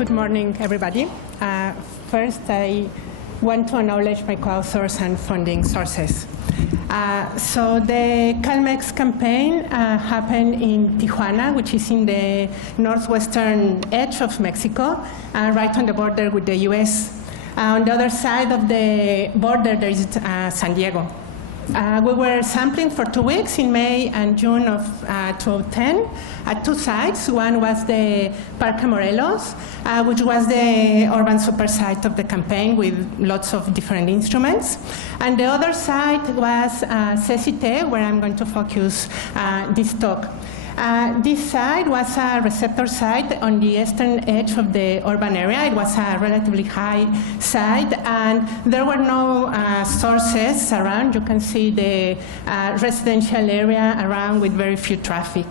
Good morning, everybody. First, I want to acknowledge my co-authors and funding sources. So the CalMex campaign happened in Tijuana, which is in the northwestern edge of Mexico, right on the border with the US. On the other side of the border, there is San Diego. We were sampling for 2 weeks in May and June of 2010 at 2 sites. One was the Parque Morelos, which was the urban super site of the campaign with lots of different instruments. And the other site was CCT, where I'm going to focus this talk. This site was a receptor site on the eastern edge of the urban area. It was a relatively high site, and there were no sources around. You can see the residential area around with very few traffic.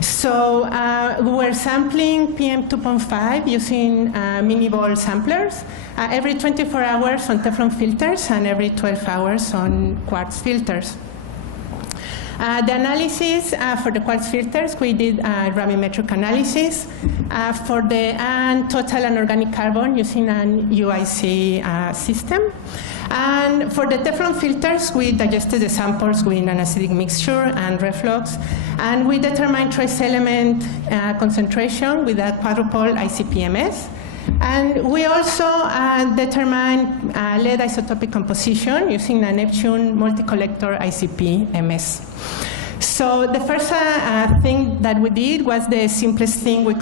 So we were sampling PM2.5 using mini ball samplers every 24 hours on Teflon filters and every 12 hours on quartz filters. The analysis for the quartz filters, we did gravimetric analysis for the total and organic carbon using an UIC system. And for the Teflon filters, we digested the samples with an acidic mixture and reflux. And we determined trace element concentration with a quadruple ICP-MS. And we also determined lead isotopic composition using a Neptune multi-collector ICP-MS. So the first thing that we did was the simplest thing we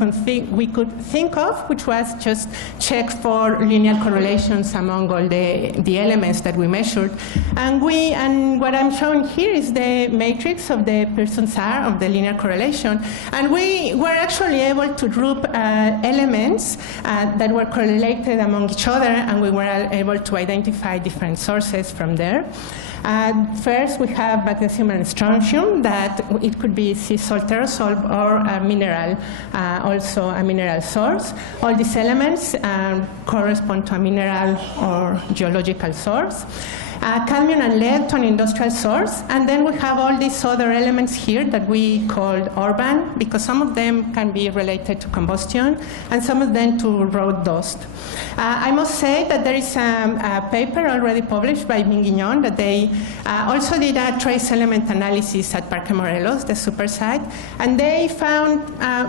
could think of, which was just check for linear correlations among all the elements that we measured. And what I'm showing here is the matrix of the Pearson's R of the linear correlation. And we were actually able to group elements that were correlated among each other, and we were able to identify different sources from there. First, we have magnesium and strontium, that it could be sea salt aerosol or a mineral, also a mineral source. All these elements correspond to a mineral or geological source. Cadmium and lead to an industrial source, and then we have all these other elements here that we called urban, because some of them can be related to combustion, and some of them to road dust. I must say that there is a paper already published by Minguignon that they also did a trace element analysis at Parque Morelos, the super site, and they found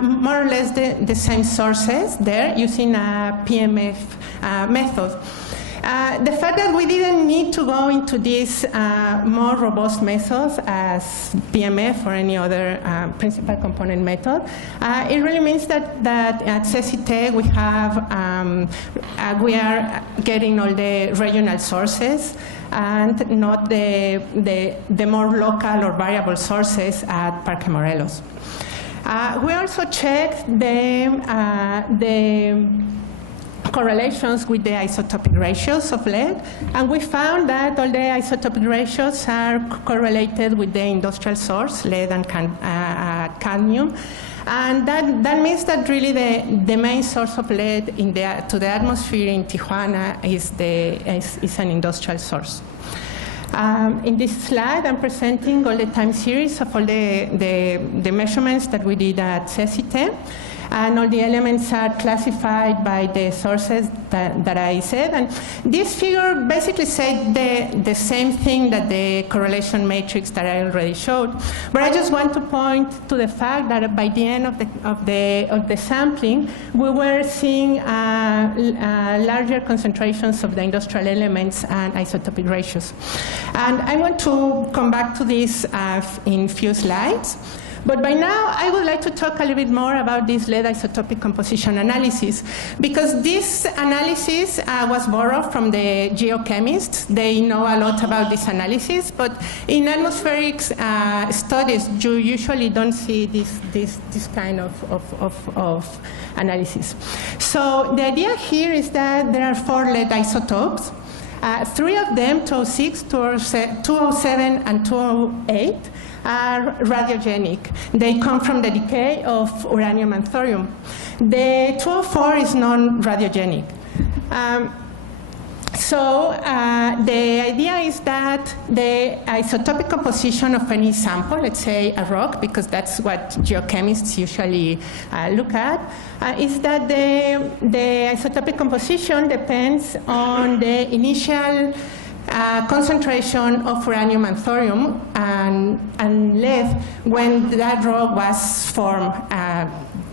more or less the same sources there using a PMF method. The fact that we didn't need to go into these more robust methods as PMF or any other principal component method, it really means that at CCT we are getting all the regional sources and not the more local or variable sources at Parque Morelos. We also checked the correlations with the isotopic ratios of lead, and we found that all the isotopic ratios are correlated with the industrial source, lead and cadmium. And that means that really the main source of lead to the atmosphere in Tijuana is an industrial source. In this slide, I'm presenting all the time series of all the measurements that we did at CCT. And all the elements are classified by the sources that I said. And this figure basically said the same thing that the correlation matrix that I already showed. But I just want to point to the fact that by the end of the sampling, we were seeing larger concentrations of the industrial elements and isotopic ratios. And I want to come back to this in a few slides. But by now, I would like to talk a little bit more about this lead isotopic composition analysis, because this analysis was borrowed from the geochemists. They know a lot about this analysis, but in atmospheric studies, you usually don't see this kind of analysis. So the idea here is that there are 4 lead isotopes. 3 of them, 206, 207, and 208, are radiogenic. They come from the decay of uranium and thorium. The 204 is non-radiogenic. So the idea is that the isotopic composition of any sample, let's say a rock, because that's what geochemists usually look at, is that the isotopic composition depends on the initial concentration of uranium and thorium and lead when that rock was formed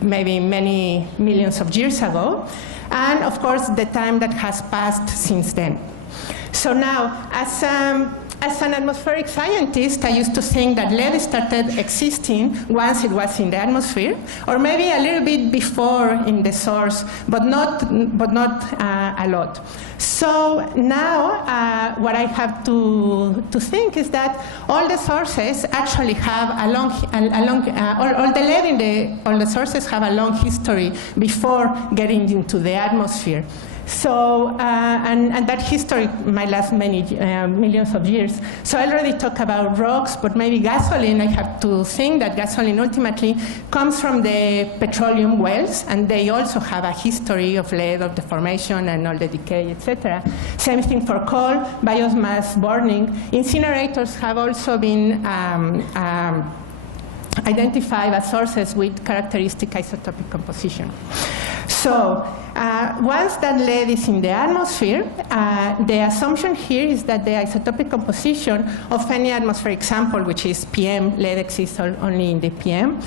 maybe many millions of years ago, and of course the time that has passed since then. So now, as an atmospheric scientist, I used to think that lead started existing once it was in the atmosphere, or maybe a little bit before in the source, but not a lot. So now, what I have to think is that all the sources actually have all the lead in all the sources have a long history before getting into the atmosphere. So, and that history might last many millions of years. So I already talked about rocks, but maybe gasoline, I have to think that gasoline ultimately comes from the petroleum wells, and they also have a history of lead, of the formation and all the decay, etc. Same thing for coal, biomass burning. Incinerators have also been identified as sources with characteristic isotopic composition. So once that lead is in the atmosphere, the assumption here is that the isotopic composition of any atmospheric sample, which is PM, lead exists only in the PM,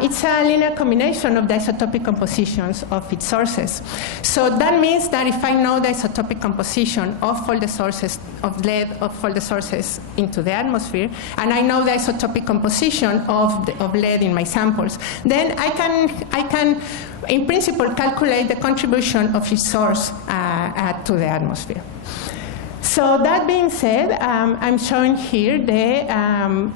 it's a linear combination of the isotopic compositions of its sources. So that means that if I know the isotopic composition of all the sources of lead, of all the sources into the atmosphere, and I know the isotopic composition of lead in my samples, then I can in principle calculate the contribution of each source to the atmosphere. So that being said, I'm showing here the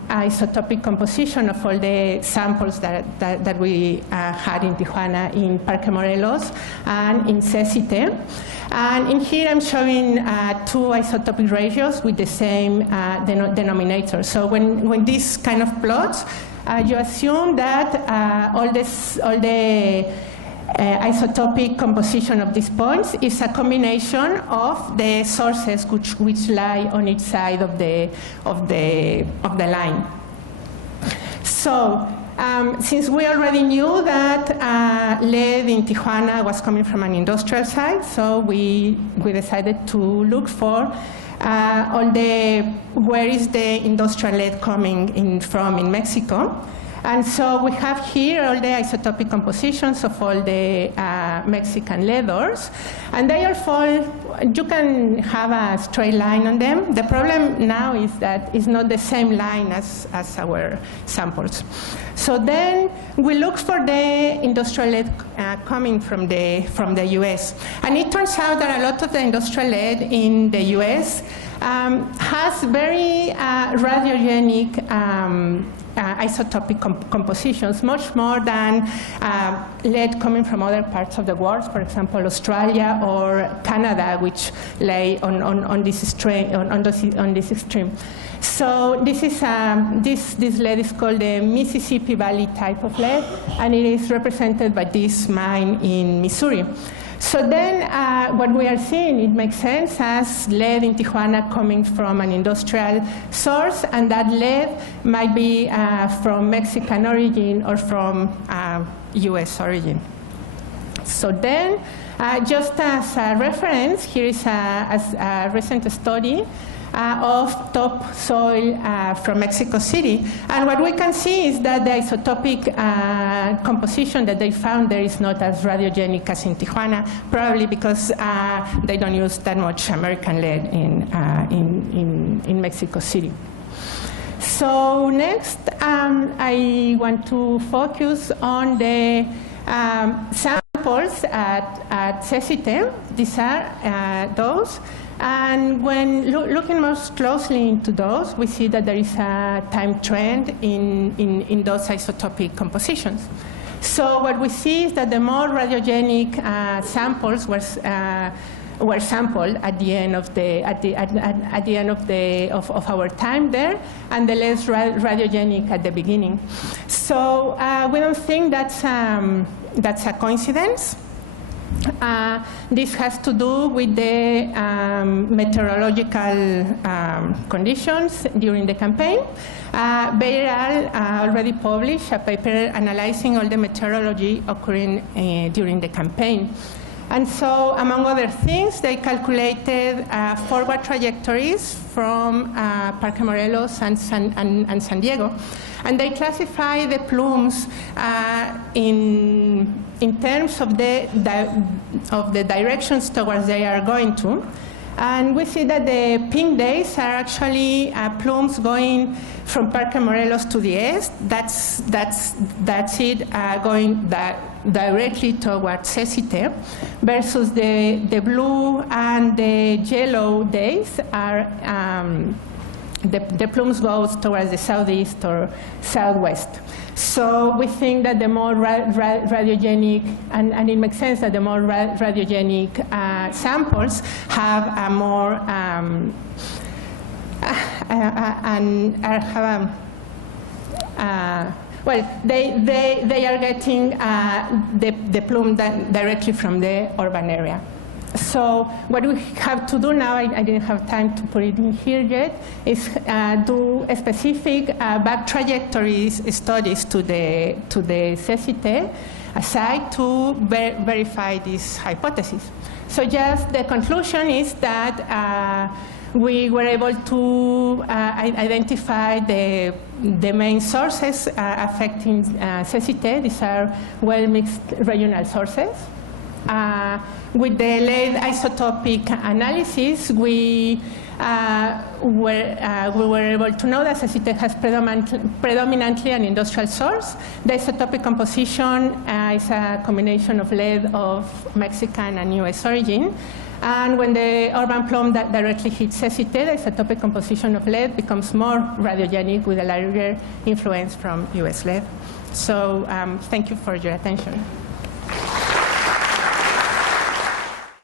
isotopic composition of all the samples that we had in Tijuana, in Parque Morelos, and in CECITE. And in here I'm showing two isotopic ratios with the same denominator. So when this kind of plots, you assume that all the isotopic composition of these points is a combination of the sources which lie on each side of the line. So since we already knew that lead in Tijuana was coming from an industrial site, so we decided to look for where is the industrial lead coming from in Mexico. And so we have here all the isotopic compositions of all the Mexican lead ores, and they all fall, you can have a straight line on them. The problem now is that it's not the same line as our samples. So then we look for the industrial lead coming from the US. And it turns out that a lot of the industrial lead in the US has very radiogenic isotopic compositions, much more than lead coming from other parts of the world, for example, Australia or Canada, which lay on this extreme. So this is this lead is called the Mississippi Valley type of lead, and it is represented by this mine in Missouri. So then what we are seeing, it makes sense as lead in Tijuana coming from an industrial source, and that lead might be from Mexican origin or from US origin. So then, just as a reference, here is a recent study of topsoil from Mexico City. And what we can see is that the isotopic composition that they found there is not as radiogenic as in Tijuana, probably because they don't use that much American lead in Mexico City. So next, I want to focus on the samples at CECITE. These are those. And when looking most closely into those, we see that there is a time trend in those isotopic compositions. So what we see is that the more radiogenic samples were sampled at the end of our time there, and the less radiogenic at the beginning. So we don't think that's a coincidence. This has to do with the meteorological conditions during the campaign. Beryl already published a paper analyzing all the meteorology occurring during the campaign. And so, among other things, they calculated forward trajectories from Parque Morelos and San Diego. And they classify the plumes in terms of the directions towards they are going to. And we see that the pink days are actually plumes going from Parque Morelos to the east. That's it, going directly towards Cecite, versus the blue and the yellow days are the plumes goes towards the southeast or southwest. So we think that the more radiogenic, and it makes sense that the more radiogenic samples have a more well, they are getting the plume directly from the urban area. So what we have to do now, I didn't have time to put it in here yet, is do a specific back trajectories studies to the Cecite site to verify this hypothesis. So just the conclusion is that we were able to identify the main sources affecting Cecite. These are well-mixed regional sources. With the late isotopic analysis, we were able to know that Cecite has predominantly an industrial source. The isotopic composition is a combination of lead of Mexican and US origin. And when the urban plume that directly hits Cecite, the isotopic composition of lead becomes more radiogenic with a larger influence from US lead. So thank you for your attention.